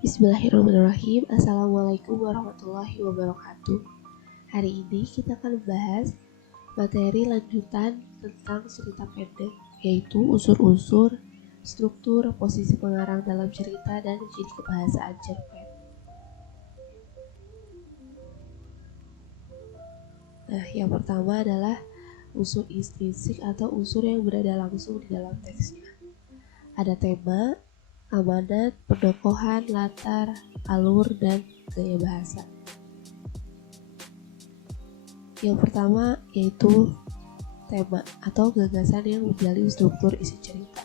Bismillahirrahmanirrahim. Assalamualaikum warahmatullahi wabarakatuh. Hari ini kita akan membahas materi lanjutan tentang cerita pendek, yaitu unsur-unsur, struktur, posisi pengarang dalam cerita, dan ciri kebahasaan cerpen. Nah, yang pertama adalah unsur intrinsik atau unsur yang berada langsung di dalam teksnya. Ada tema, amanat, pendokohan, latar, alur, dan gaya bahasa. Yang pertama yaitu tema atau gagasan yang menjalin struktur isi cerita.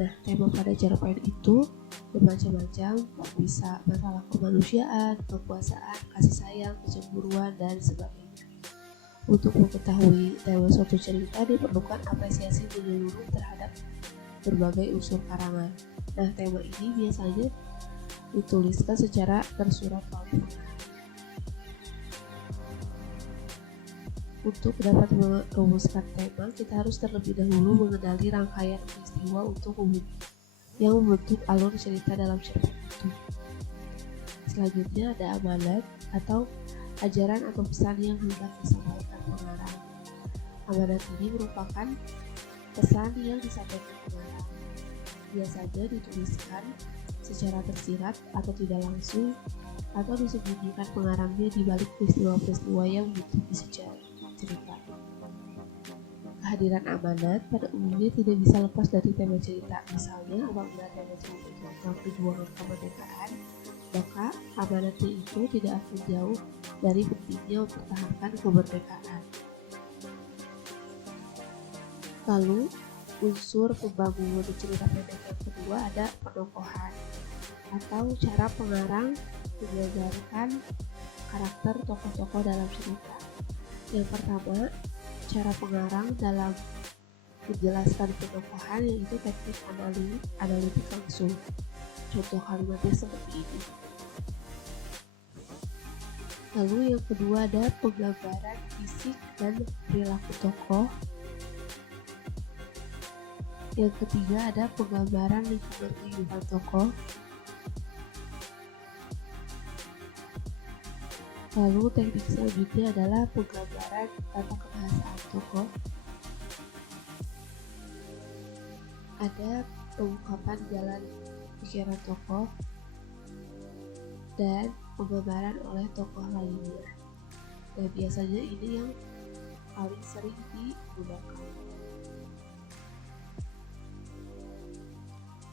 Nah, tema pada cerpen itu bermacam-macam, bisa masalah kemanusiaan, kekuasaan, kasih sayang, kecemburuan, dan sebagainya. Untuk mengetahui tema suatu cerita diperlukan apresiasi menyeluruh terhadap berbagai unsur karangan. Nah, tema ini biasanya dituliskan secara tersurat oleh pengarang. Untuk dapat merumuskan tema, kita harus terlebih dahulu mengenali rangkaian peristiwa yang membentuk alur cerita dalam cerpen itu. Selanjutnya ada amanat atau ajaran atau pesan yang hendak disampaikan pengarang. Amanat ini merupakan pesan yang disampaikan pengarang. Biasanya dituliskan secara tersirat atau tidak langsung, atau disembunyikan pengarangnya di balik peristiwa-peristiwa yang membentuk isi cerita. Kehadiran amanat pada umumnya tidak bisa lepas dari tema cerita. Misalnya, apabila tema cerita tentang perjuangan kemerdekaan, maka amanatnya itu tidak akan jauh dari pentingnya mempertahankan kemerdekaan. Lalu, unsur pembangunan cerita pendek yang kedua ada pendokohan atau cara pengarang menggambarkan karakter tokoh-tokoh dalam cerita. Yang pertama, cara pengarang dalam menjelaskan pendokohan yaitu teknik analitik langsung. Contoh kalimatnya seperti ini. Lalu yang kedua ada penggambaran fisik dan perilaku tokoh. Yang ketiga ada penggambaran lingkungan kehidupan tokoh. Lalu teknik selanjutnya adalah penggambaran tata kebahasaan tokoh. Ada pengungkapan jalan pikiran tokoh dan penggambaran oleh tokoh lainnya. Dan biasanya ini yang paling sering digunakan.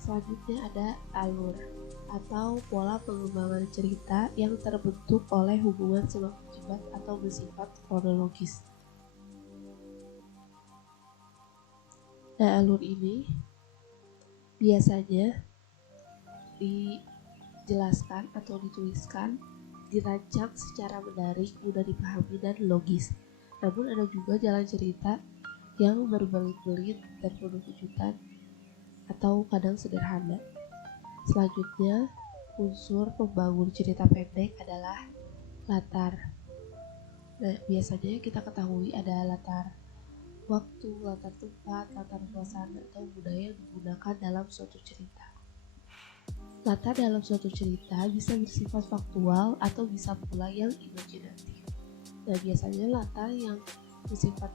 Selanjutnya ada alur atau pola pengembangan cerita yang terbentuk oleh hubungan sebab akibat atau bersifat kronologis. Nah, alur ini biasanya dijelaskan atau dituliskan, dirancang secara menarik, mudah dipahami, dan logis. Namun ada juga jalan cerita yang berbelit-belit dan penuh kejutan atau kadang sederhana. Selanjutnya, unsur pembangun cerita pendek adalah latar. Nah, biasanya kita ketahui ada latar waktu, latar tempat, latar suasana, atau budaya yang digunakan dalam suatu cerita. Latar dalam suatu cerita bisa bersifat faktual atau bisa pula yang imajinatif. Nah, biasanya latar yang bersifat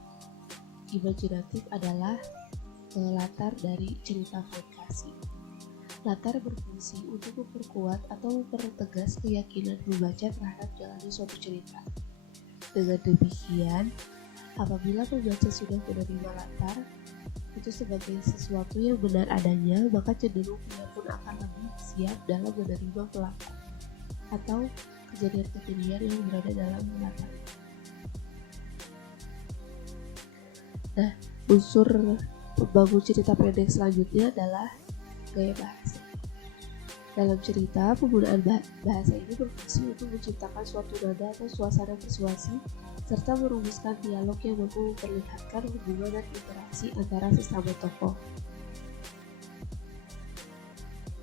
imajinatif adalah latar dari cerita fantasi. Latar berfungsi untuk memperkuat atau mempertegas keyakinan pembaca terhadap jalannya suatu cerita. Dengan demikian, apabila pembaca sudah menerima latar itu sebagai sesuatu yang benar adanya, maka cenderung ia pun akan lebih siap dalam menerima pelaku atau kejadian-kejadian yang berada dalam latar. Nah, unsur pembangun cerita pendek selanjutnya adalah gaya bahasa. Dalam cerita, penggunaan bahasa ini berfungsi untuk menciptakan suatu nada atau suasana persuasi serta merumuskan dialog yang mampu memperlihatkan hubungan dan interaksi antara sesama tokoh.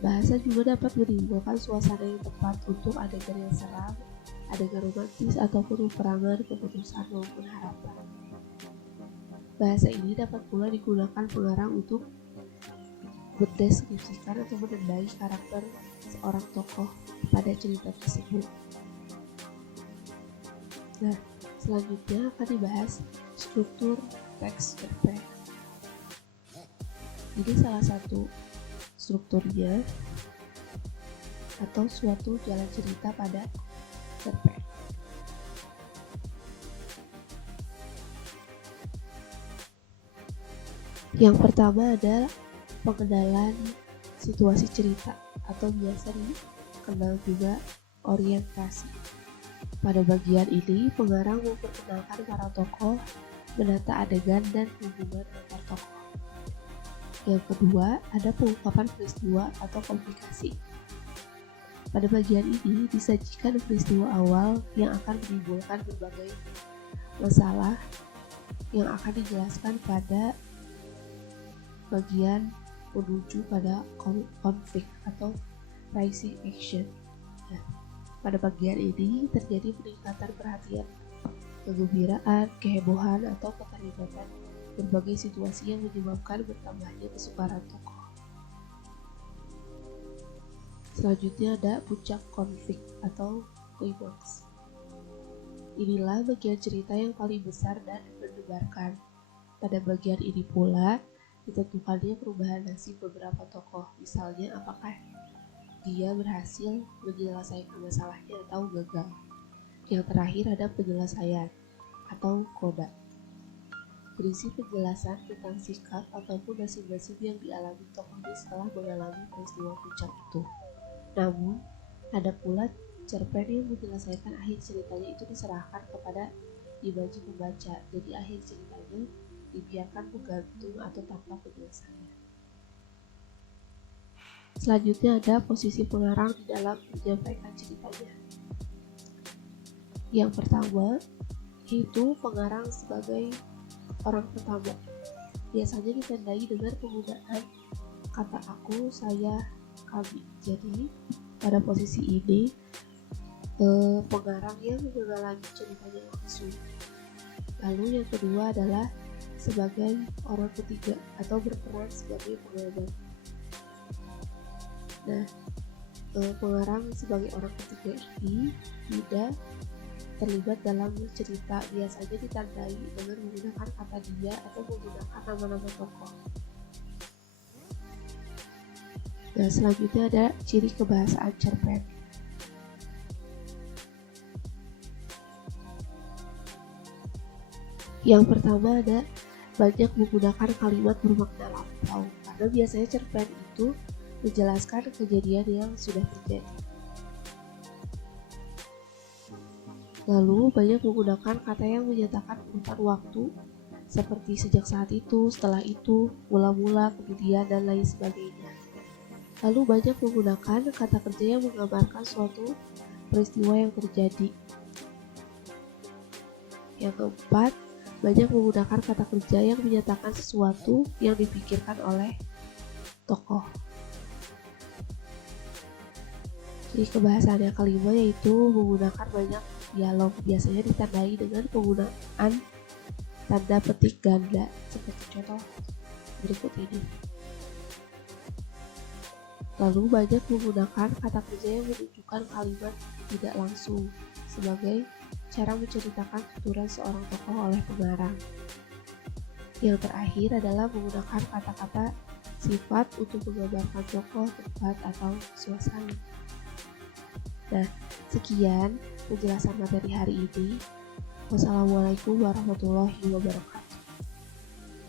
Bahasa juga dapat menimbulkan suasana yang tepat untuk adegan yang seram, adegan romantis, ataupun peperangan, keputusan maupun harapan. Bahasa ini dapat pula digunakan pengarang untuk mendeskripsikan atau menandai karakter seorang tokoh pada cerita tersebut. Nah, selanjutnya akan dibahas struktur teks cerpen. Jadi salah satu strukturnya atau suatu jalan cerita pada cerpen. Yang pertama ada pengenalan situasi cerita atau biasa dikenal juga orientasi. Pada bagian ini, pengarang memperkenalkan para tokoh, menata adegan dan hubungan antar tokoh. Yang kedua, ada pengungkapan peristiwa atau komplikasi. Pada bagian ini disajikan peristiwa awal yang akan menimbulkan berbagai masalah yang akan dijelaskan pada bagian menuju pada konflik atau rising action. Nah, pada bagian ini terjadi peningkatan perhatian, kegembiraan, kehebohan, atau keterlibatan berbagai situasi yang menyebabkan bertambahnya kesukaran tokoh. Selanjutnya ada puncak konflik atau klimaks. Inilah bagian cerita yang paling besar dan mendebarkan. Pada bagian ini pula ditentukannya perubahan nasib beberapa tokoh, misalnya apakah dia berhasil menyelesaikan masalahnya atau gagal. Yang terakhir ada penyelesaian atau koda. Berisi penjelasan tentang sikap ataupun nasib-nasib yang dialami tokohnya setelah mengalami peristiwa puncak itu. Namun, ada pula cerpen yang menyelesaikan akhir ceritanya itu diserahkan kepada imajinasi pembaca, jadi akhir ceritanya dibiarkan menggantung atau tanpa penyelesaian. Selanjutnya ada posisi pengarang di dalam menyampaikan ceritanya. Yang pertama, yaitu pengarang sebagai orang pertama. Biasanya ditandai dengan penggunaan kata aku, saya, kami. Jadi, pada posisi ini, pengarang yang mengalami ceritanya langsung. Lalu yang kedua adalah sebagai orang ketiga atau berperan sebagai pengamat. Nah, pengarang sebagai orang ketiga ini tidak terlibat dalam cerita, biasanya ditandai dengan menggunakan kata dia atau menggunakan nama-nama tokoh. Nah, selanjutnya ada ciri kebahasaan cerpen. Yang pertama ada banyak menggunakan kalimat bermakna lampau, karena biasanya cerpen itu menjelaskan kejadian yang sudah terjadi. Lalu banyak menggunakan kata yang menyatakan urutan waktu, seperti sejak saat itu, setelah itu, mula-mula, kemudian, dan lain sebagainya. Lalu banyak menggunakan kata kerja yang menggambarkan suatu peristiwa yang terjadi. Yang keempat, banyak menggunakan kata kerja yang menyatakan sesuatu yang dipikirkan oleh tokoh. Jadi kebahasan yang kelima yaitu menggunakan banyak dialog, biasanya ditandai dengan penggunaan tanda petik ganda seperti contoh berikut ini. Lalu banyak menggunakan kata kerja yang menunjukkan kalimat tidak langsung sebagai cara menceritakan tuturan seorang tokoh oleh pengarang. Yang terakhir adalah menggunakan kata-kata sifat untuk menggambarkan tokoh, tempat, atau suasana. Nah, sekian penjelasan materi hari ini. Wassalamualaikum warahmatullahi wabarakatuh.